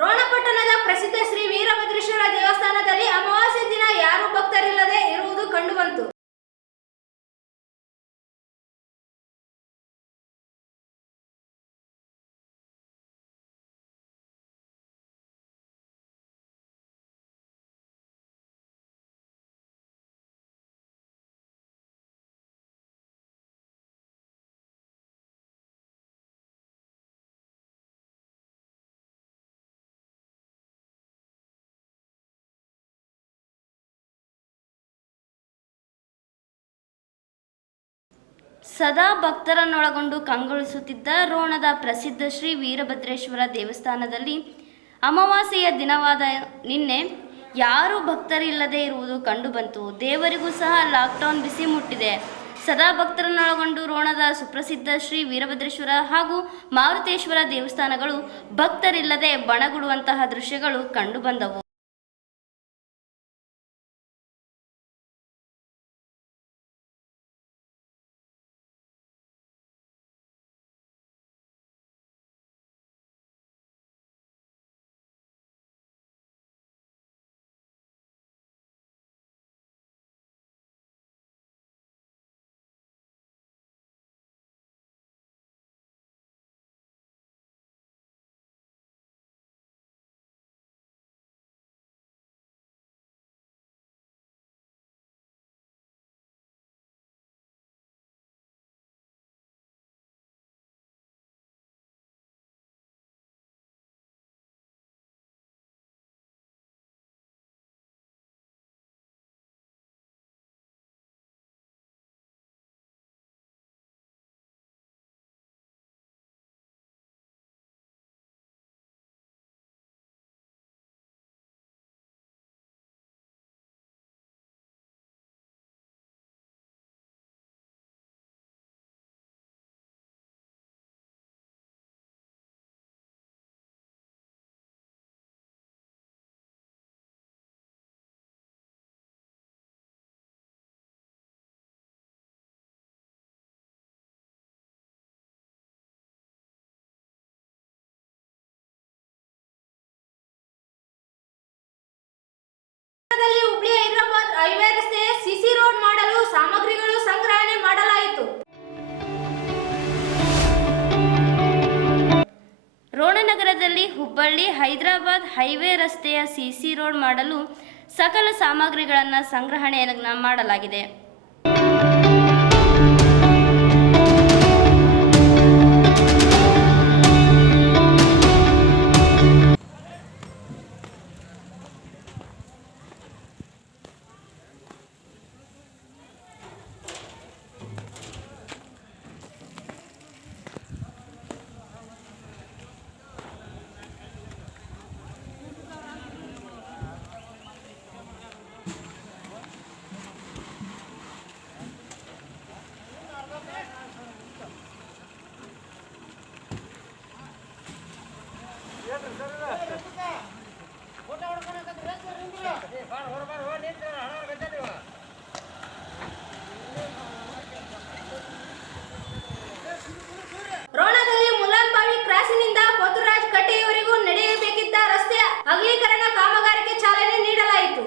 ರೋಣಪಟ್ಟಣದ ಪ್ರಸಿದ್ಧ ಶ್ರೀ ವೀರಭದ್ರೇಶ್ವರ ದೇವಸ್ಥಾನದಲ್ಲಿ ಅಮಾವಾಸ್ಯೆ ದಿನ ಯಾರೂ ಭಕ್ತರಿಲ್ಲದೆ ಇರುವುದು ಕಂಡುಬಂತು. ಸದಾ ಭಕ್ತರನ್ನೊಳಗೊಂಡು ಕಂಗೊಳಿಸುತ್ತಿದ್ದ ರೋಣದ ಪ್ರಸಿದ್ಧ ಶ್ರೀ ವೀರಭದ್ರೇಶ್ವರ ದೇವಸ್ಥಾನದಲ್ಲಿ ಅಮಾವಾಸ್ಯೆಯ ದಿನವಾದ ನಿನ್ನೆ ಯಾರೂ ಭಕ್ತರಿಲ್ಲದೆ ಇರುವುದು ಕಂಡುಬಂತು. ದೇವರಿಗೂ ಸಹ ಲಾಕ್ಡೌನ್ ಬಿಸಿ ಮುಟ್ಟಿದೆ. ಸದಾ ಭಕ್ತರನ್ನೊಳಗೊಂಡು ರೋಣದ ಸುಪ್ರಸಿದ್ಧ ಶ್ರೀ ವೀರಭದ್ರೇಶ್ವರ ಹಾಗೂ ಮಾರುತೇಶ್ವರ ದೇವಸ್ಥಾನಗಳು ಭಕ್ತರಿಲ್ಲದೆ ಬಣಗುಡುವಂತಹ ದೃಶ್ಯಗಳು ಕಂಡುಬಂದವು. ಹುಬ್ಳಿ ಹೈದರಾಬಾದ್ ಹೈವೇ ರಸ್ತೆಯ ಸಿಸಿ ರೋಡ್ ಮಾಡಲು ಸಾಮಗ್ರಿಗಳು ಸಂಗ್ರಹಣೆ ಮಾಡಲಾಯಿತು. ರೋಣನಗರದಲ್ಲಿ ಹುಬ್ಬಳ್ಳಿ ಹೈದರಾಬಾದ್ ಹೈವೇ ರಸ್ತೆಯ ಸಿಸಿ ರೋಡ್ ಮಾಡಲು ಸಕಲ ಸಾಮಗ್ರಿಗಳನ್ನು ಸಂಗ್ರಹಣೆ ಮಾಡಲಾಗಿದೆ. ರೋಣದಲ್ಲಿ ಮುಲಾನ್ಬಾವಿ ಕ್ರಾಸಿನಿಂದ ಪೋತರಾಜ್ ಕಟ್ಟೆಯವರೆಗೂ ನಡೆಯಬೇಕಿದ್ದ ರಸ್ತೆಯ ಅಗಲೀಕರಣ ಕಾಮಗಾರಿಗೆ ಚಾಲನೆ ನೀಡಲಾಯಿತು.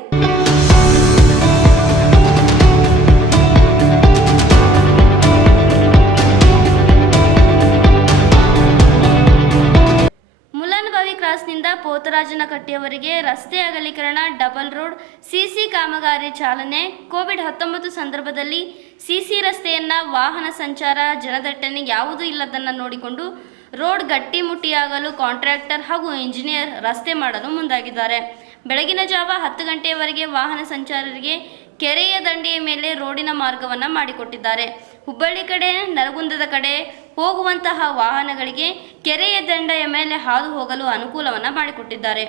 ಮುಲಾನ್ಬಾವಿ ಕ್ರಾಸ್ನಿಂದ ಪೋತರಾಜನಕಟ್ಟೆಯವರೆಗೆ ರಸ್ತೆ ಅಗಲೀಕರಣ, ಡಬಲ್ ರೋಡ್, ಸಿಸಿ ಕಾಮಗಾರಿ ಚಾಲನೆ. ಕೋವಿಡ್-19 ಸಂದರ್ಭದಲ್ಲಿ ಸಿಸಿ ರಸ್ತೆಯನ್ನ ವಾಹನ ಸಂಚಾರ, ಜನದಟ್ಟಣೆ ಯಾವುದೂ ಇಲ್ಲದನ್ನು ನೋಡಿಕೊಂಡು ರೋಡ್ ಗಟ್ಟಿಮುಟ್ಟಿಯಾಗಲು ಕಾಂಟ್ರಾಕ್ಟರ್ ಹಾಗೂ ಇಂಜಿನಿಯರ್ ರಸ್ತೆ ಮಾಡಲು ಮುಂದಾಗಿದ್ದಾರೆ. ಬೆಳಗಿನ ಜಾವ 10 ಗಂಟೆಯವರೆಗೆ ವಾಹನ ಸಂಚಾರರಿಗೆ ಕೆರೆಯ ದಂಡೆಯ ಮೇಲೆ ರೋಡಿನ ಮಾರ್ಗವನ್ನು ಮಾಡಿಕೊಟ್ಟಿದ್ದಾರೆ. ಹುಬ್ಬಳ್ಳಿ ಕಡೆ, ನರಗುಂದದ ಕಡೆ ಹೋಗುವಂತಹ ವಾಹನಗಳಿಗೆ ಕೆರೆಯ ದಂಡೆಯ ಮೇಲೆ ಹಾದು ಹೋಗಲು ಅನುಕೂಲವನ್ನು ಮಾಡಿಕೊಟ್ಟಿದ್ದಾರೆ.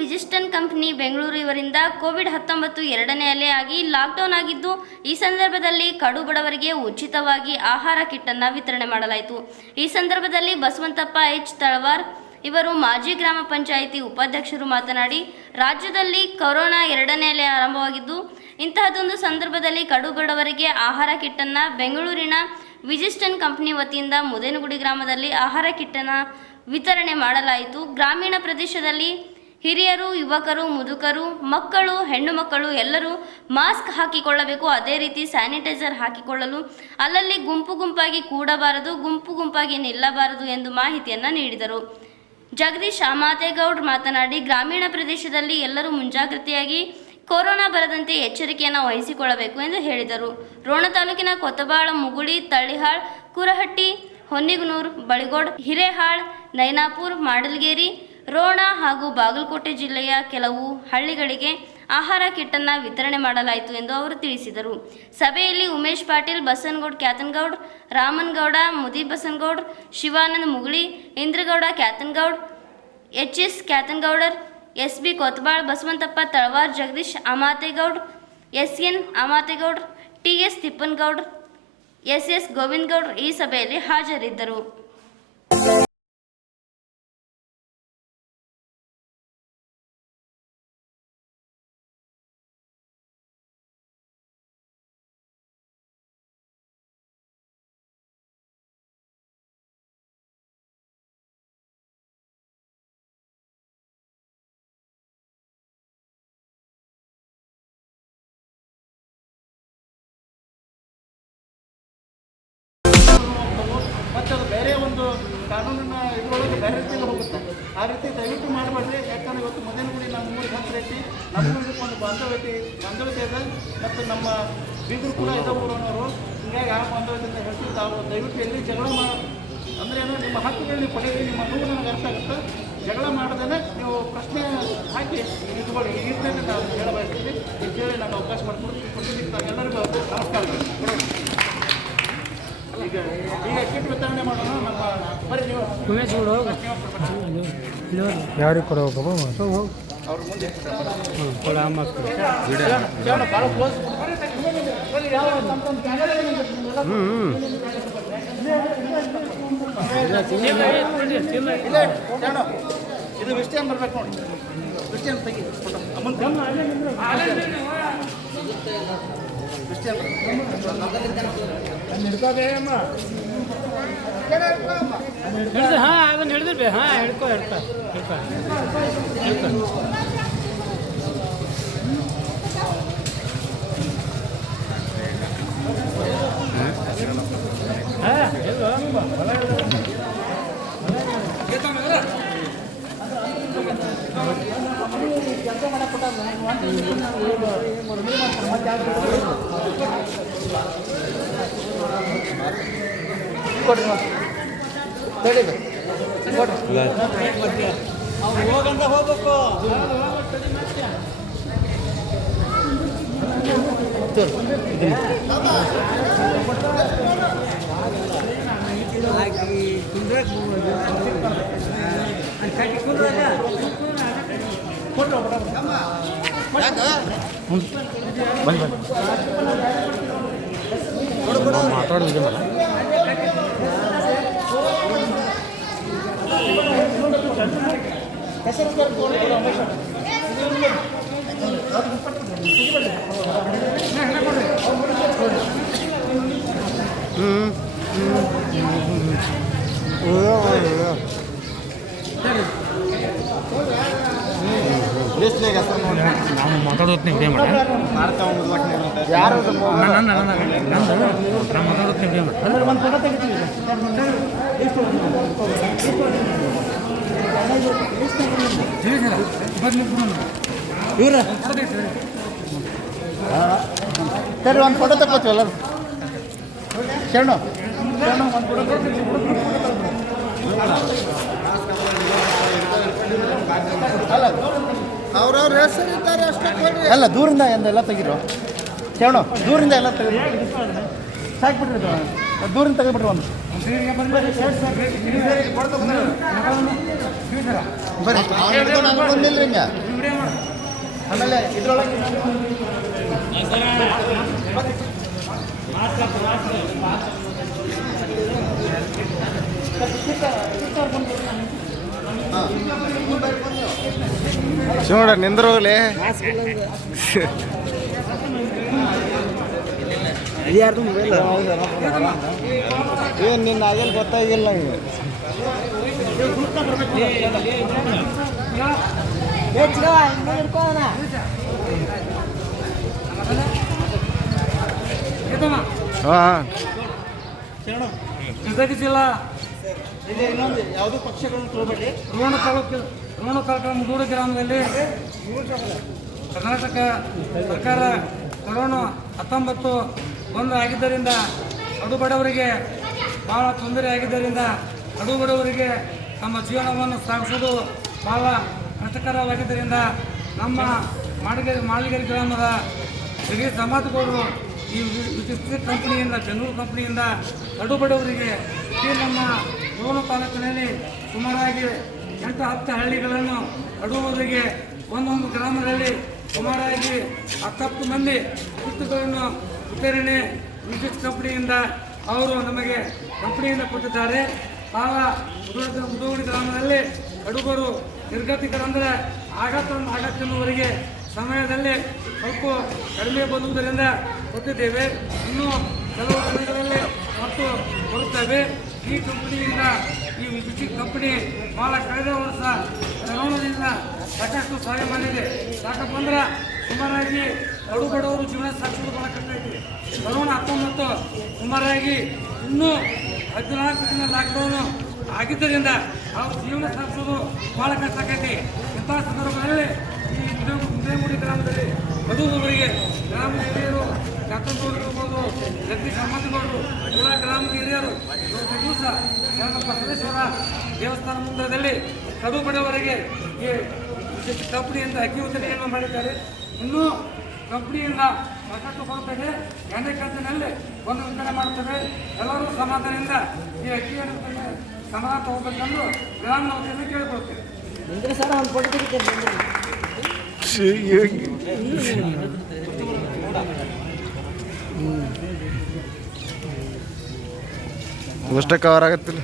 ವಿಜಿಸ್ಟನ್ ಕಂಪನಿ ಬೆಂಗಳೂರು ಇವರಿಂದ ಕೋವಿಡ್-19 ಎರಡನೇ ಅಲೆ ಆಗಿ ಲಾಕ್ಡೌನ್ ಆಗಿದ್ದು, ಈ ಸಂದರ್ಭದಲ್ಲಿ ಕಡು ಬಡವರಿಗೆ ಉಚಿತವಾಗಿ ಆಹಾರ ಕಿಟ್ ಅನ್ನು ವಿತರಣೆ ಮಾಡಲಾಯಿತು. ಈ ಸಂದರ್ಭದಲ್ಲಿ ಬಸವಂತಪ್ಪ ಎಚ್ ತಳವಾರ್ ಇವರು ಮಾಜಿ ಗ್ರಾಮ ಪಂಚಾಯಿತಿ ಉಪಾಧ್ಯಕ್ಷರು ಮಾತನಾಡಿ, ರಾಜ್ಯದಲ್ಲಿ ಕೊರೋನಾ ಎರಡನೇ ಅಲೆ ಆರಂಭವಾಗಿದ್ದು, ಇಂತಹದೊಂದು ಸಂದರ್ಭದಲ್ಲಿ ಕಡು ಬಡವರಿಗೆ ಆಹಾರ ಕಿಟ್ ಅನ್ನು ಬೆಂಗಳೂರಿನ ವಿಜಿಸ್ಟನ್ ಕಂಪನಿ ವತಿಯಿಂದ ಮುದೇನಗುಡಿ ಗ್ರಾಮದಲ್ಲಿ ಆಹಾರ ಕಿಟ್ ಅನ್ನು ವಿತರಣೆ ಮಾಡಲಾಯಿತು. ಗ್ರಾಮೀಣ ಪ್ರದೇಶದಲ್ಲಿ ಹಿರಿಯರು, ಯುವಕರು, ಮುದುಕರು, ಮಕ್ಕಳು, ಹೆಣ್ಣು ಮಕ್ಕಳು ಎಲ್ಲರೂ ಮಾಸ್ಕ್ ಹಾಕಿಕೊಳ್ಳಬೇಕು. ಅದೇ ರೀತಿ ಸ್ಯಾನಿಟೈಸರ್ ಹಾಕಿಕೊಳ್ಳಲು ಅಲ್ಲಲ್ಲಿ ಗುಂಪು ಗುಂಪಾಗಿ ಕೂಡಬಾರದು, ಗುಂಪು ಗುಂಪಾಗಿ ನಿಲ್ಲಬಾರದು ಎಂದು ಮಾಹಿತಿಯನ್ನು ನೀಡಿದರು. ಜಗದೀಶ್ ಅಮಾತೇಗೌಡ್ ಮಾತನಾಡಿ, ಗ್ರಾಮೀಣ ಪ್ರದೇಶದಲ್ಲಿ ಎಲ್ಲರೂ ಮುಂಜಾಗ್ರತೆಯಾಗಿ ಕೊರೋನಾ ಬರದಂತೆ ಎಚ್ಚರಿಕೆಯನ್ನು ವಹಿಸಿಕೊಳ್ಳಬೇಕು ಎಂದು ಹೇಳಿದರು. ರೋಣ ತಾಲೂಕಿನ ಕೊತ್ತಬಾಳ, ಮುಗುಳಿ, ತಳ್ಳಿಹಾಳ್, ಕುರಹಟ್ಟಿ, ಹೊನ್ನಿಗನೂರು, ಬಳಿಗೋಡ್, ಹಿರೇಹಾಳ್, ನೈನಾಪುರ್, ಮಾಡಲ್ಗೇರಿ, ರೋಣ ಹಾಗೂ ಬಾಗಲಕೋಟೆ ಜಿಲ್ಲೆಯ ಕೆಲವು ಹಳ್ಳಿಗಳಿಗೆ ಆಹಾರ ಕಿಟ್ ಅನ್ನು ವಿತರಣೆ ಮಾಡಲಾಯಿತು ಎಂದು ಅವರು ತಿಳಿಸಿದರು. ಸಭೆಯಲ್ಲಿ Umesh Patil, Basanagoud Kyatanagoud, Ramanagouda, Mudeep Basanagoud, Shivanand Muguli, Indragouda Kyatanagoud, H S. Kyatanagoudar, S B. Kottabal, Basavantappa Talawar, Jagadish Amategoud, S N. Amategoud, T S. Tippanagoud, S S. Govindagoud ಈ ಸಭೆಯಲ್ಲಿ ಹಾಜರಿದ್ದರು. ಮತ್ತು ಅದು ಬೇರೆ ಒಂದು ಕಾನೂನಿನ ಇದರೊಳಗೆ ಬೇರೆ ರೀತಿಯಲ್ಲಿ ಹೋಗುತ್ತೆ. ಆ ರೀತಿ ದಯವಿಟ್ಟು ಮಾಡಬೇಡ್ರಿ. ಯಾಕಂದರೆ ಇವತ್ತು ಮುದೇನಗುಡಿ ನಮ್ಮ ಊರಿಗೆ ಹತ್ತಿರ ಐತಿ, ನಮಗೂ ಇದಕ್ಕೊಂದು ಬಾಂಧವ್ಯತೆ ಇದೆ. ಮತ್ತು ನಮ್ಮ ಬೀಗರು ಕೂಡ ಇದೇ ಊರನವರು. ಹೀಗಾಗಿ ಆ ಬಾಂಧವ್ಯತೆ ಅಂತ ಹೇಳ್ತೀವಿ. ತಾವು ದಯವಿಟ್ಟು ಎಲ್ಲಿ ಜಗಳ ಅಂದರೆ ಏನೋ ನಿಮ್ಮ ಹಕ್ಕುಗಳು ನೀವು ಪಡೆಯಿರಿ. ನಿಮ್ಮ ನೋವು ನನಗೆ ಅರ್ಥ ಆಗುತ್ತೆ. ಜಗಳ ಮಾಡದೇ ನೀವು ಪ್ರಶ್ನೆ ಹಾಕಿ ಇಟ್ಕೊಳ್ಳಿ. ಈ ರೀತಿಯಲ್ಲಿ ನಾವು ಹೇಳ ಬಯಸ್ತೀವಿ. ಈ ಹೇಳಿ ನಾನು ಅವಕಾಶ ಮಾಡಿಕೊಡ್ತೀನಿ. ಎಲ್ಲರಿಗೂ ನಮಸ್ಕಾರಗಳು. ಈಗ ಕಿಟ್ ವಿತರಣೆ ಮಾಡೋಣ. ನಮ್ಮ ಬರೀ ನೀವು ಯಾರಿಗೆ ಕೊಡಬೇಕು ಅವ್ರ ಮುಂದೆ ಭಾಳ ಕ್ಲೋಸ್. ಇದು ವಿಷ್ಟಿಯನ್ ಬರ್ಬೇಕು ನೋಡಿ. ವಿಷ್ಟಿಯನ್ ತೆಗಿ ಹಾಂ ಅದನ್ನು ಹಿಡಿದಿರ್ಬೇಕು. ಹಾಂ ಹಿಡ್ಕೊ ಹೋಗಂತ ಹೋಗ್ಬೇಕು. ಮಾತಾಡೋದು ನಾವು ಮಾತಾಡೋದು ವಿಡಿಯೋ ಮಾಡಿ ಯಾರು ಮಾತಾಡೋದು ವಿಡಿಯೋ ಮಾಡಿ ಒಂದು ಫೋಟೋ ತೆಗಿತೀವಿ. ಇವ್ರ ಸರಿ ಒಂದು ಫೋಟೋ ತಗೋತೀವಿ ಎಲ್ಲರೂ. ಶರಣು ಒಂದು ಫೋಟೋ ಅಲ್ಲ ಅವ್ರವ್ರ ಹೆಸರಿದ್ದಾರೆ ಅಷ್ಟೇ. ಅಲ್ಲ ದೂರಿಂದ ಎಲ್ಲ ತೆಗಿರೋ. ಶರಣು ದೂರಿಂದ ಎಲ್ಲ ತೆಗೆದು ಸಾಕ್ಬಿಟ್ರಿ. ದೂರಿಂದ ತೆಗೆದ್ಬಿಟ್ರಿ ಒಂದು ಬಂದಿಲ್ರಿ ಹಿಂಗೆ ಆಮೇಲೆ ಇದ್ರೊಳಗೆ ನೋಡ ನಿಂದ್ರ ಹೋಗ್ಲಿ ಏನು ನಿನ್ನ ಆಗಲ್ ಗೊತ್ತಾಗಿಲ್ಲ ನಂಗೆ ಹಾಂ ಗದಗ ಜಿಲ್ಲಾ ಇಲ್ಲಿ ಇನ್ನೊಂದು ಯಾವುದೂ ಪಕ್ಷಗಳನ್ನು ತಗೋಬೇಡಿ. ರೋಣ ತಾಲೂಕಿನ ಮುದೂರು ಗ್ರಾಮದಲ್ಲಿ ಕರ್ನಾಟಕ ಸರ್ಕಾರ ಕೊರೋನಾ 19 ಬಂದು ಆಗಿದ್ದರಿಂದ ಕಡು ಬಡವರಿಗೆ ಭಾಳ ತೊಂದರೆ ಆಗಿದ್ದರಿಂದ ಕಡು ಬಡವರಿಗೆ ತಮ್ಮ ಜೀವನವನ್ನು ಸಾಗಿಸೋದು ಭಾಳ ಕಷ್ಟಕರವಾಗಿದ್ದರಿಂದ ನಮ್ಮ ಮಾಳಿಗೆರೆ ಗ್ರಾಮದ ಜಗೀರ್ ಸಮಾಜಗೌಡರು ಈ ವಿಚಿತ್ರ ಕಂಪನಿಯಿಂದ ಬೆಂಗಳೂರು ಕಂಪನಿಯಿಂದ ಕಡು ಬಡವರಿಗೆ ಈ ನಮ್ಮ ರೋಣ ತಾಲೂಕಿನಲ್ಲಿ ಸುಮಾರಾಗಿ 8-10 ಹಳ್ಳಿಗಳನ್ನು ಕಡುವವರಿಗೆ ಒಂದೊಂದು ಗ್ರಾಮದಲ್ಲಿ ಸುಮಾರಾಗಿ 10 ಮಂದಿ ಪುಸ್ತಕಗಳನ್ನು ವಿತರಣೆ ವಿದ್ಯುತ್ ಕಂಪನಿಯಿಂದ ಅವರು ನಮಗೆ ಕಂಪನಿಯಿಂದ ಕೊಟ್ಟಿದ್ದಾರೆ. ಭಾಳ ಮುದೋಡಿ ಗ್ರಾಮದಲ್ಲಿ ಕಡುಬರು ನಿರ್ಗತಿಕರಂದರೆ ಆಗತ್ತಿನವರಿಗೆ ಸಮಯದಲ್ಲಿ ಸ್ವಲ್ಪ ಕಡಿಮೆ ಬಂದುದರಿಂದ ಕೊಟ್ಟಿದ್ದೇವೆ. ಇನ್ನೂ ಕೆಲವು ದಿನಗಳಲ್ಲಿ ಮತ್ತು ಬರುತ್ತವೆ. ಈ ಕಂಪನಿಯಿಂದ ಈ ವಿದ್ಯುತ್ ಕಂಪನಿ ಭಾಳ ಕಳೆದ ವರ್ಷ ಕೊರೋನಾದಿಂದ ಸಾಕಷ್ಟು ಸಹಾಯ ಮಾಡಿದೆ. ಯಾಕಪ್ಪ ಅಂದ್ರೆ ಸುಮಾರಾಗಿ ಕಡು ಬಡವರು ಜೀವನ ಸಾಗಿಸೋದು ಭಾಳ ಕಷ್ಟ ಐತಿ. ಕೊರೋನಾ 19 ಸುಮಾರಾಗಿ ಇನ್ನೂ 14 ದಿನ ಲಾಕ್ಡೌನು ಆಗಿದ್ದರಿಂದ ಅವ್ರ ಜೀವನ ಸಾಗಿಸೋದು ಭಾಳ ಕಷ್ಟ ಆಕೈತಿ. ಇಂಥ ಸಂದರ್ಭದಲ್ಲಿ ಈ ಮುದೇಮುಡಿ ಗ್ರಾಮದಲ್ಲಿ ಬದುಕುವವರಿಗೆ ಗ್ರಾಮದ ಹಿರಿಯರು ಕಾತಂದೂರು ಇರ್ಬೋದು, ಜಗದೀಶ್ ಸಮಾಜದವರು ಎಲ್ಲ ಗ್ರಾಮದ ಹಿರಿಯರು ದಿವಸ ಸದಸ್ಯರ ದೇವಸ್ಥಾನ ಮುಂದದಲ್ಲಿ ಕಡು ಬಡವರಿಗೆ ಈ ಕಂಪನಿಯಿಂದ ಅಕ್ಕಿ ವಿತರಣೆಯನ್ನು ಮಾಡಿದ್ದಾರೆ. ಇನ್ನೂ ಕಂಪನಿಯಿಂದ ಸಾಕಷ್ಟು ಬರುತ್ತದೆ. ಎಣ್ಣೆ ಕಂತಿನಲ್ಲಿ ಒಂದು ವಿತರಣೆ ಮಾಡುತ್ತದೆ. ಎಲ್ಲರೂ ಸಮಾಧಾನದಿಂದ ಈ ಅಕ್ಕಿಯನ್ನು ಸಮಾಧಾನ ತಗೋಬೇಕೆಂದು ಗ್ರಾಮದ ವತಿಯಿಂದ ಕೇಳಿಕೊಳ್ತೇವೆ. ಅಷ್ಟ ಕವರ್ ಆಗತ್ತಿಲ್ಲ.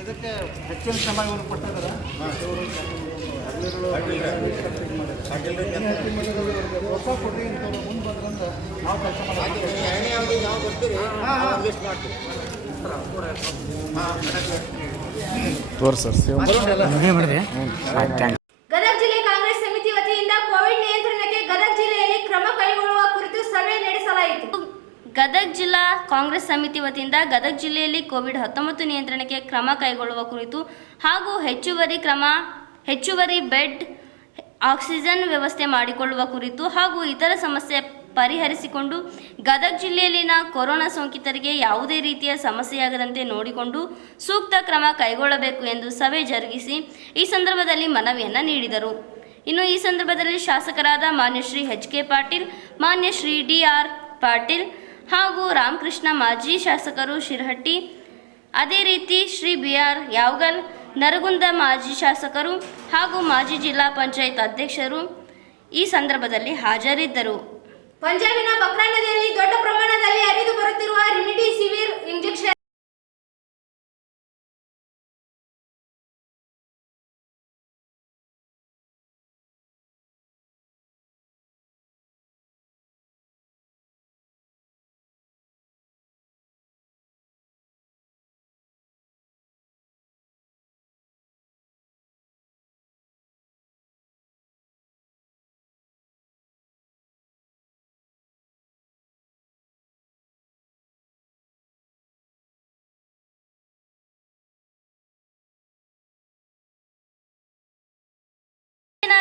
ಇದಕ್ಕೆ ಹೆಚ್ಚಿನ ಸಮಯವನ್ನು ಕೊಟ್ಟಿದ್ದಾರೆ. ಹೊಸ ಕೊಡ್ರಿ ಮುಂದೆ ಬಂದ್ರಂತ ನಾವು ಕೆಲಸ ಮಾಡಿದೆ. ಗದಗ ಜಿಲ್ಲೆ ಕಾಂಗ್ರೆಸ್ ಸಮಿತಿ ವತಿಯಿಂದ ಕೋವಿಡ್ ನಿಯಂತ್ರಣಕ್ಕೆ ಗದಗ ಜಿಲ್ಲೆಯಲ್ಲಿ ಕ್ರಮ ಕೈಗೊಳ್ಳುವ ಕುರಿತು ಸಭೆ ನಡೆಸಲಾಯಿತು. ಗದಗ ಜಿಲ್ಲಾ ಕಾಂಗ್ರೆಸ್ ಸಮಿತಿ ವತಿಯಿಂದ ಗದಗ ಜಿಲ್ಲೆಯಲ್ಲಿ ಕೋವಿಡ್-19 ನಿಯಂತ್ರಣಕ್ಕೆ ಕ್ರಮ ಕೈಗೊಳ್ಳುವ ಕುರಿತು ಹಾಗೂ ಹೆಚ್ಚುವರಿ ಬೆಡ್, ಆಕ್ಸಿಜನ್ ವ್ಯವಸ್ಥೆ ಮಾಡಿಕೊಳ್ಳುವ ಕುರಿತು ಹಾಗೂ ಇತರ ಸಮಸ್ಯೆ ಪರಿಹರಿಸಿಕೊಂಡು ಗದಗ ಜಿಲ್ಲೆಯಲ್ಲಿನ ಕೊರೋನಾ ಸೋಂಕಿತರಿಗೆ ಯಾವುದೇ ರೀತಿಯ ಸಮಸ್ಯೆಯಾಗದಂತೆ ನೋಡಿಕೊಂಡು ಸೂಕ್ತ ಕ್ರಮ ಕೈಗೊಳ್ಳಬೇಕು ಎಂದು ಸಭೆ ಜರುಗಿಸಿ ಈ ಸಂದರ್ಭದಲ್ಲಿ ಮನವಿಯನ್ನು ನೀಡಿದರು. ಇನ್ನು ಈ ಸಂದರ್ಭದಲ್ಲಿ ಶಾಸಕರಾದ ಮಾನ್ಯ ಶ್ರೀ ಎಚ್.ಕೆ. ಪಾಟೀಲ್, ಮಾನ್ಯ ಶ್ರೀ ಡಿ.ಆರ್. ಪಾಟೀಲ್ ಹಾಗೂ ರಾಮಕೃಷ್ಣ ಮಾಜಿ ಶಾಸಕರು ಶಿರಹಟ್ಟಿ, ಅದೇ ರೀತಿ ಶ್ರೀ ಬಿ.ಆರ್. ಯಾವಗಲ್, ನರಗುಂದ ಮಾಜಿ ಶಾಸಕರು ಹಾಗೂ ಮಾಜಿ ಜಿಲ್ಲಾ ಪಂಚಾಯತ್ ಅಧ್ಯಕ್ಷರು ಈ ಸಂದರ್ಭದಲ್ಲಿ ಹಾಜರಿದ್ದರು. ಪಂಜಾಬಿನ ಬಕ್ರಾ ನದಿಯಲ್ಲಿ ದೊಡ್ಡ ಪ್ರಮಾಣದಲ್ಲಿ ಹರಿದು ಬರುತ್ತಿರುವ ರೆಮಿಡಿಸಿವಿರ್ ಇಂಜೆಕ್ಷನ್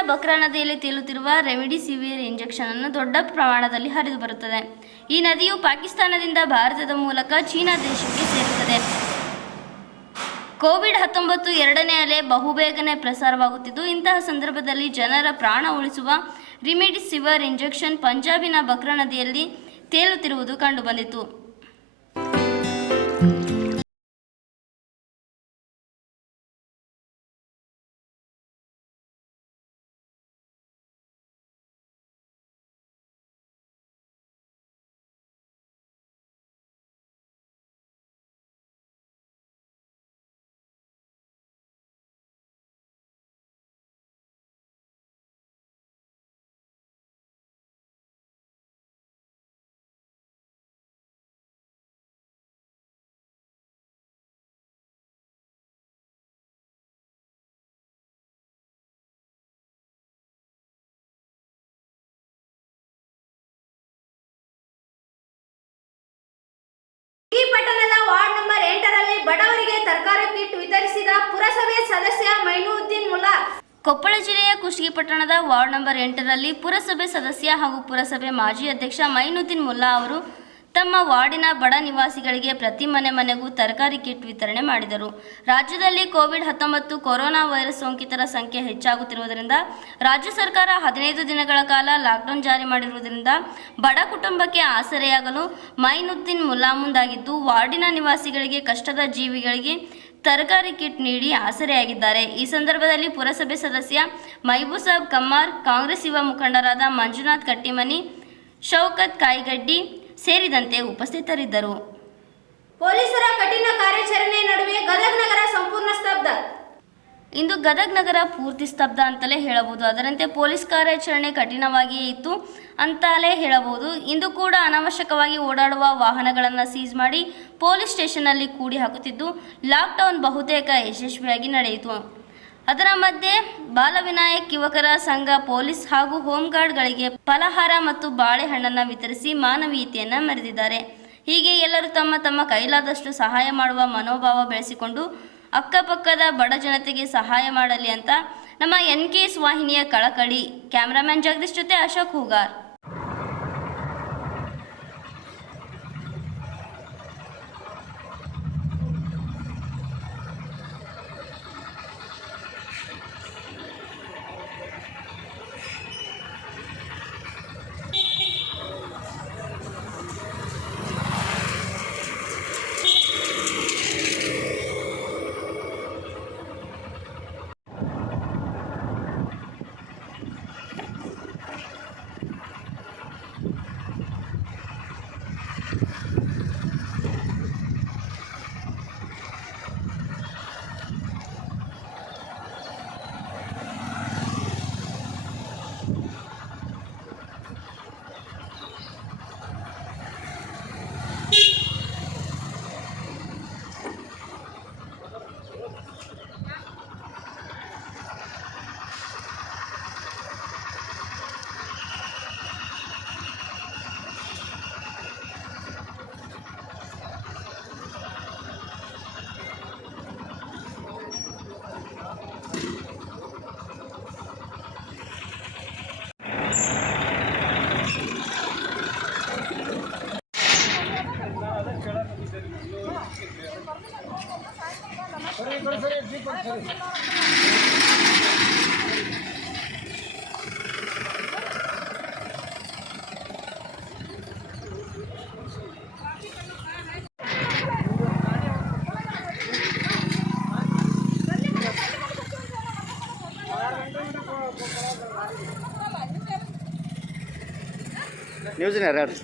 ಬಕ್ರಾ ನದಿಯಲ್ಲಿ ತೇಲುತ್ತಿರುವ ರೆಮಿಡಿಸಿವಿರ್ ಇಂಜೆಕ್ಷನ್ ಅನ್ನು ದೊಡ್ಡ ಪ್ರಮಾಣದಲ್ಲಿ ಹರಿದು ಬರುತ್ತದೆ. ಈ ನದಿಯು ಪಾಕಿಸ್ತಾನದಿಂದ ಭಾರತದ ಮೂಲಕ ಚೀನಾ ದೇಶಕ್ಕೆ ಸೇರುತ್ತದೆ. ಕೋವಿಡ್-19 ಎರಡನೇ ಅಲೆ ಬಹುಬೇಗನೆ ಪ್ರಸಾರವಾಗುತ್ತಿದ್ದು, ಇಂತಹ ಸಂದರ್ಭದಲ್ಲಿ ಜನರ ಪ್ರಾಣ ಉಳಿಸುವ ರೆಮಿಡಿಸಿವಿರ್ ಇಂಜೆಕ್ಷನ್ ಪಂಜಾಬಿನ ಬಕ್ರಾ ನದಿಯಲ್ಲಿ ತೇಲುತ್ತಿರುವುದು ಕಂಡುಬಂದಿತು. ಪುರಸಭೆ ಸದಸ್ಯ ಮೈನುದ್ದೀನ್ ಮುಲ್ಲಾ. ಕೊಪ್ಪಳ ಜಿಲ್ಲೆಯ ಕುಷ್ಟಗಿ ಪಟ್ಟಣದ ವಾರ್ಡ್ ನಂಬರ್ 8ರಲ್ಲಿ ಪುರಸಭೆ ಸದಸ್ಯ ಹಾಗೂ ಪುರಸಭೆ ಮಾಜಿ ಅಧ್ಯಕ್ಷ ಮೈನುದ್ದೀನ್ ಮುಲ್ಲಾ ಅವರು ತಮ್ಮ ವಾರ್ಡಿನ ಬಡ ನಿವಾಸಿಗಳಿಗೆ ಪ್ರತಿ ಮನೆಗೂ ತರಕಾರಿ ಕಿಟ್ ವಿತರಣೆ ಮಾಡಿದರು. ರಾಜ್ಯದಲ್ಲಿ ಕೋವಿಡ್-19 ಕೊರೋನಾ ವೈರಸ್ ಸೋಂಕಿತರ ಸಂಖ್ಯೆ ಹೆಚ್ಚಾಗುತ್ತಿರುವುದರಿಂದ ರಾಜ್ಯ ಸರ್ಕಾರ 15 ದಿನಗಳ ಕಾಲ ಲಾಕ್ಡೌನ್ ಜಾರಿ ಮಾಡಿರುವುದರಿಂದ ಬಡ ಕುಟುಂಬಕ್ಕೆ ಆಸರೆಯಾಗಲು ಮೈನುದ್ದೀನ್ ಮುಲ್ಲಾ ಮುಂದಾಗಿದ್ದು ವಾರ್ಡಿನ ನಿವಾಸಿಗಳಿಗೆ, ಕಷ್ಟದ ಜೀವಿಗಳಿಗೆ ತರಕಾರಿ ಕಿಟ್ ನೀಡಿ ಆಸರೆಯಾಗಿದ್ದಾರೆ. ಈ ಸಂದರ್ಭದಲ್ಲಿ ಪುರಸಭೆ ಸದಸ್ಯ ಮೈಬೂಸಾಬ್ ಕಮ್ಮಾರ್, ಕಾಂಗ್ರೆಸ್ ಯುವ ಮುಖಂಡರಾದ ಮಂಜುನಾಥ್ ಕಟ್ಟಿಮನಿ, ಶೌಕತ್ ಕಾಯಿಗಡ್ಡಿ ಸೇರಿದಂತೆ ಉಪಸ್ಥಿತರಿದ್ದರು. ಪೊಲೀಸರ ಕಠಿಣ ಕಾರ್ಯಾಚರಣೆ ನಡುವೆ ಗದಗ ನಗರ ಸಂಪೂರ್ಣ ಸ್ತಬ್ಧ. ಇಂದು ಗದಗ ನಗರ ಪೂರ್ತಿ ಸ್ತಬ್ಧ ಅಂತಲೇ ಹೇಳಬಹುದು. ಅದರಂತೆ ಪೊಲೀಸ್ ಕಾರ್ಯಾಚರಣೆ ಕಠಿಣವಾಗಿಯೇ ಇತ್ತು ಅಂತಲೇ ಹೇಳಬಹುದು. ಇಂದು ಕೂಡ ಅನಾವಶ್ಯಕವಾಗಿ ಓಡಾಡುವ ವಾಹನಗಳನ್ನು ಸೀಸ್ ಮಾಡಿ ಪೊಲೀಸ್ ಸ್ಟೇಷನ್ನಲ್ಲಿ ಕೂಡಿ ಹಾಕುತ್ತಿದ್ದು ಲಾಕ್ಡೌನ್ ಬಹುತೇಕ ಯಶಸ್ವಿಯಾಗಿ ನಡೆಯಿತು. ಅದರ ಮಧ್ಯೆ ಬಾಲವಿನಾಯಕ್ ಯುವಕರ ಸಂಘ ಪೊಲೀಸ್ ಹಾಗೂ ಹೋಂಗಾರ್ಡ್ಗಳಿಗೆ ಫಲಹಾರ ಮತ್ತು ಬಾಳೆಹಣ್ಣನ್ನು ವಿತರಿಸಿ ಮಾನವೀಯತೆಯನ್ನು ಮೆರೆದಿದ್ದಾರೆ. ಹೀಗೆ ಎಲ್ಲರೂ ತಮ್ಮ ತಮ್ಮ ಕೈಲಾದಷ್ಟು ಸಹಾಯ ಮಾಡುವ ಮನೋಭಾವ ಬೆಳೆಸಿಕೊಂಡು ಅಕ್ಕಪಕ್ಕದ ಬಡ ಜನತೆಗೆ ಸಹಾಯ ಮಾಡಲಿ ಅಂತ ನಮ್ಮ NKS ವಾಹಿನಿಯ ಕಳಕಳಿ. ಕ್ಯಾಮರಾಮನ್ ಜಗದೀಶ್ ಜೊತೆ ಅಶೋಕ್ ಹೂಗಾರ್. ನ್ಯೂಸ್ ಯಾರು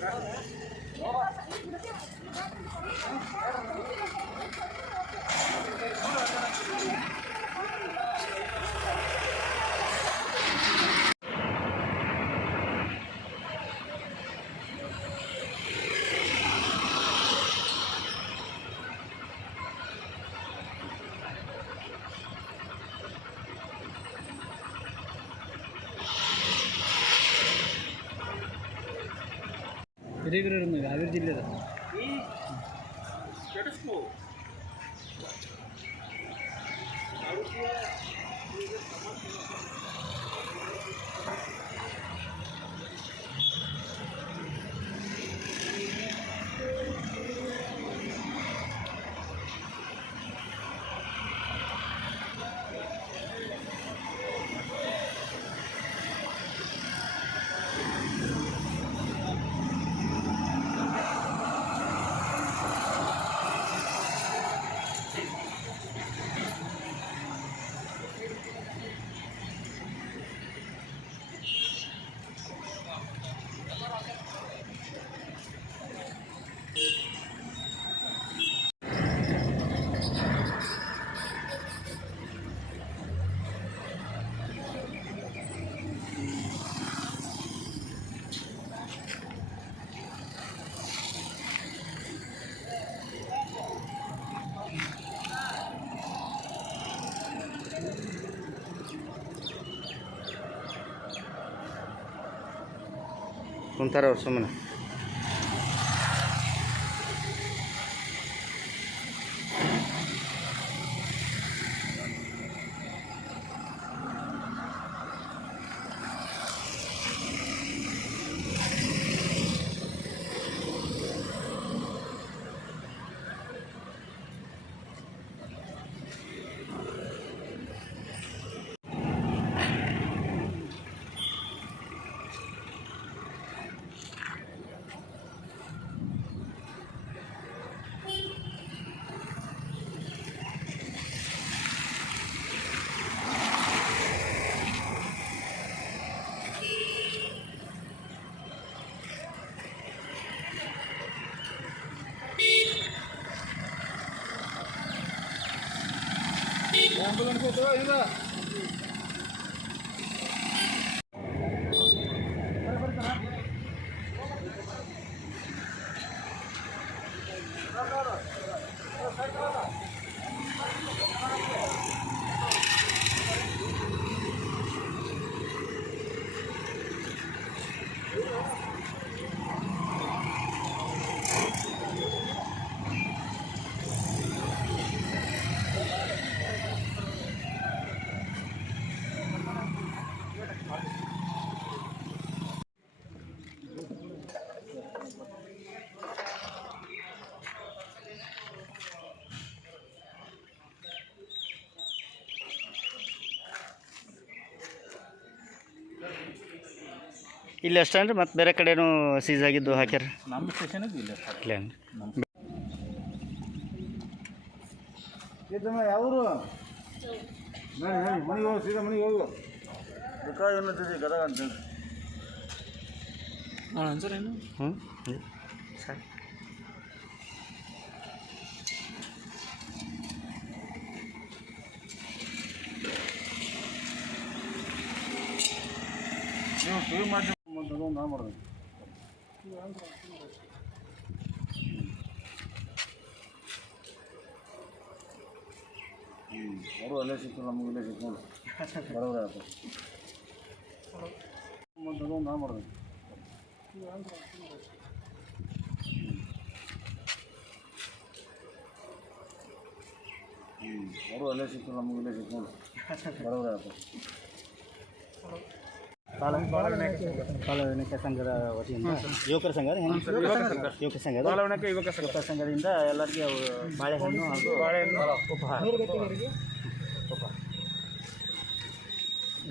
ಹಿರಿಯರು ಹಾವೇರಿ ಜಿಲ್ಲೆದ ಕುಂತಾರ ಅವ್ರು ಸುಮ್ಮನೆ. ಇಲ್ಲಿ ಅಷ್ಟೇ ಅಂದ್ರೆ ಮತ್ತೆ ಬೇರೆ ಕಡೆನೂ ಸೀಸ್ ಆಗಿದ್ದು ಹಾಕ್ಯಾರ ನಮ್ಮ ಸ್ಟೇಷನಿಗೆ ಇಲ್ಲ ಇಲ್ಲ ಯಾವರು ಮನೆಗೆ ಹೋಗು ಸೀದಾ ಮನೆಗೆ ಹೋಗು ದುಃಖ ಏನಂತಿದೆ ಗದಗ ಅಂತ ಆನ್ಸರ್ ಏನು ಸರಿ ನೀವು ಟಿ ವಿ ಮಾಧ್ಯಮ ನಾ ಮಾಡಿದೆ ಅವರು ಅಲ್ಲೇ ಸಿಕ್ತು ನಮಗೆ ಇಲ್ಲೇ ಸಿಕ್ತು ನೋಡಿ ಬರೋಬ್ರ ಆಯ್ತು ನಾ ಮಾಡಿದೆ ಅವರು ಅಲ್ಲೇ ಸಿಕ್ತು ನಮಗೆ ಇಲ್ಲೇ ಸಿಕ್ತು ನೋಡಿ ಬರೋಬ್ರ ಆಯ್ತು ಬಾಲವಿನಾಯಕ ಸಂಘದ ವತಿಯಿಂದ ಯುವಕರ ಸಂಘ ಯುವಕರ ಸಂಘದಿಂದ ಎಲ್ಲರಿಗೆ ಬಾಳೆಹಣ್ಣು ಹಾಗೂ ಉಪಹಾರ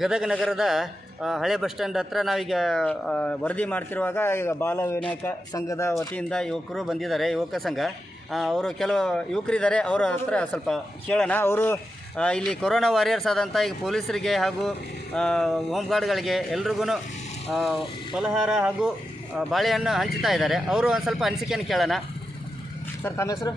ಗದಗ ನಗರದ ಹಳೆ ಬಸ್ ಸ್ಟ್ಯಾಂಡ್ ಹತ್ರ ನಾವೀಗ ವರದಿ ಮಾಡ್ತಿರುವಾಗ ಈಗ ಬಾಲವಿನಾಯಕ ಸಂಘದ ವತಿಯಿಂದ ಯುವಕರು ಬಂದಿದ್ದಾರೆ ಯುವಕ ಸಂಘ ಅವರು ಕೆಲವು ಯುವಕರಿದ್ದಾರೆ ಅವರ ಹತ್ರ ಸ್ವಲ್ಪ ಕೇಳೋಣ ಅವರು ಇಲ್ಲಿ ಕೊರೋನಾ ವಾರಿಯರ್ಸ್ ಆದಂಥ ಈಗ ಪೊಲೀಸರಿಗೆ ಹಾಗೂ ಹೋಮ್ ಗಾರ್ಡ್ಗಳಿಗೆ ಎಲ್ರಿಗೂ ಫಲಹಾರ ಹಾಗೂ ಬಾಳೆಹಣ್ಣು ಹಂಚ್ತಾ ಇದ್ದಾರೆ ಅವರು ಒಂದು ಸ್ವಲ್ಪ ಅನಿಸಿಕೆಯನ್ನು ಕೇಳೋಣ ಸರ್ ತಮ್ಮ ಹೆಸರು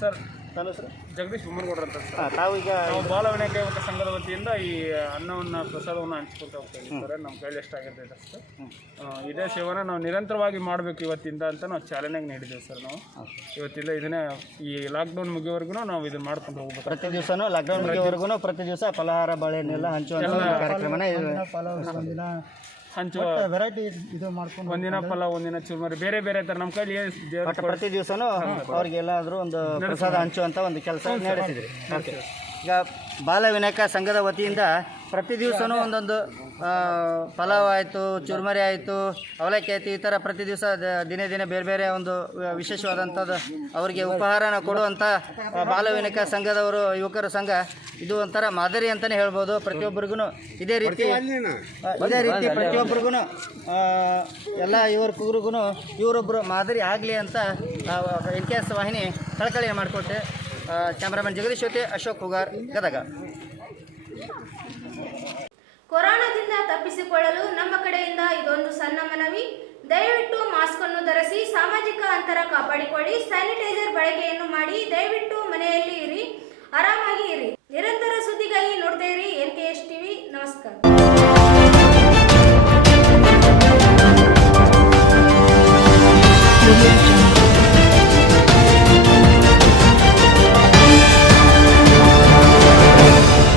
ಸರ್ ತಮ್ಮ ಹೆಸರು ಜಗದೀಶ್ ಬೊಮ್ಮನಗೌಡ್ರ ಅಂತ ಸರ್ ತಾವು ಈಗ ನಾವು ಬಾಲವಿನಾಯಕ ಯುವಕ ಸಂಘದ ವತಿಯಿಂದ ಈ ಅನ್ನವನ್ನು ಪ್ರಸಾದವನ್ನು ಹಂಚ್ಕೊಳ್ತಾ ಹೋಗ್ತಾ ಇದ್ದೀವಿ ಸರ್ ನಮ್ಮ ಕೈಲಿ ಎಷ್ಟಾಗಿರ್ತೈತೆ ಅಷ್ಟು ಇದೇ ಸೇವೆನ ನಾವು ನಿರಂತರವಾಗಿ ಮಾಡಬೇಕು ಇವತ್ತಿಂದ ಅಂತ ನಾವು ಚಾಲನೆಗೆ ನೀಡಿದ್ದೇವೆ ಸರ್ ನಾವು ಇವತ್ತಿಂದ ಇದನ್ನೇ ಈ ಲಾಕ್ಡೌನ್ ಮುಗಿಯೋವರೆಗೂ ನಾವು ಇದನ್ನು ಮಾಡ್ಕೊಂಡು ಹೋಗ್ಬೇಕು ಪ್ರತಿ ದಿವಸನೂ ಲಾಕ್ಡೌನ್ ಮುಗಿಯೋವರೆಗೂ ಪ್ರತಿ ದಿವಸ ಫಲಹಾರ ಬಾಳೆಹಣ್ಣೆಲ್ಲ ಹಂಚುವಂಥ ಕಾರ್ಯಕ್ರಮನ ಹಂಚುವ ವೆರೈಟಿ ಇದು ಮಾಡ್ಕೊಂಡು ಒಂದಿನ ಪಲಾವ್ ಒಂದಿನ ಚುರ್ಮರಿ ಬೇರೆ ಬೇರೆ ಥರ ನಮ್ಮ ಕೈಲಿ ಒಟ್ಟು ಪ್ರತಿ ದಿವಸನೂ ಅವ್ರಿಗೆ ಎಲ್ಲಾದರೂ ಒಂದು ಪ್ರಸಾದ ಹಂಚುವಂಥ ಒಂದು ಕೆಲಸ ನಡೆಸಿದ್ರಿ ಓಕೆ ಈಗ ಬಾಲವಿನಾಯಕ ಸಂಘದ ವತಿಯಿಂದ ಪ್ರತಿ ದಿವಸನೂ ಒಂದೊಂದು ಪಲಾವ್ ಆಯಿತು ಚುರ್ಮರಿ ಆಯಿತು ಅವಲಕ್ಕಿ ಆಯಿತು ಈ ಥರ ಪ್ರತಿ ದಿವಸ ದಿನೇ ದಿನೇ ಬೇರೆ ಬೇರೆ ಒಂದು ವಿಶೇಷವಾದಂಥದ್ದು ಅವರಿಗೆ ಉಪಹಾರನ ಕೊಡುವಂಥ ಬಾಲವಿನಾಯಕ ಸಂಘದವರು ಯುವಕರ ಸಂಘ ಇದು ಒಂಥರ ಮಾದರಿ ಅಂತಲೇ ಹೇಳ್ಬೋದು ಪ್ರತಿಯೊಬ್ಬರಿಗೂ ಇದೇ ರೀತಿ ಪ್ರತಿಯೊಬ್ಬರಿಗೂ ಎಲ್ಲ ಯುವಕರಿಗೂ ಇವರೊಬ್ಬರು ಮಾದರಿ ಆಗಲಿ ಅಂತ NKS ವಾಹಿನಿ ಕಳಕಳಿಯ ಮಾಡಿಕೊಟ್ಟೆ ಕ್ಯಾಮ್ರಾಮನ್ ಜಗದೀಶ್ ಜೊತೆ ಅಶೋಕ್ ಹುಗಾರ್ ಗದಗ. ಕೊರೋನಾದಿಂದ ತಪ್ಪಿಸಿಕೊಳ್ಳಲು ನಮ್ಮ ಕಡೆಯಿಂದ ಇದೊಂದು ಸಣ್ಣ ಮನವಿ. ದಯವಿಟ್ಟು ಮಾಸ್ಕ್ ಅನ್ನು ಧರಿಸಿ, ಸಾಮಾಜಿಕ ಅಂತರ ಕಾಪಾಡಿಕೊಳ್ಳಿ, ಸ್ಯಾನಿಟೈಸರ್ ಬಳಕೆಯನ್ನು ಮಾಡಿ, ದಯವಿಟ್ಟು ಮನೆಯಲ್ಲಿ ಇರಿ, ಆರಾಮಾಗಿ ಇರಿ. ನಿರಂತರ ಸುದ್ದಿಗಾಗಿ ನೋಡ್ತಾ ಇರಿ NKS TV. ನಮಸ್ಕಾರ.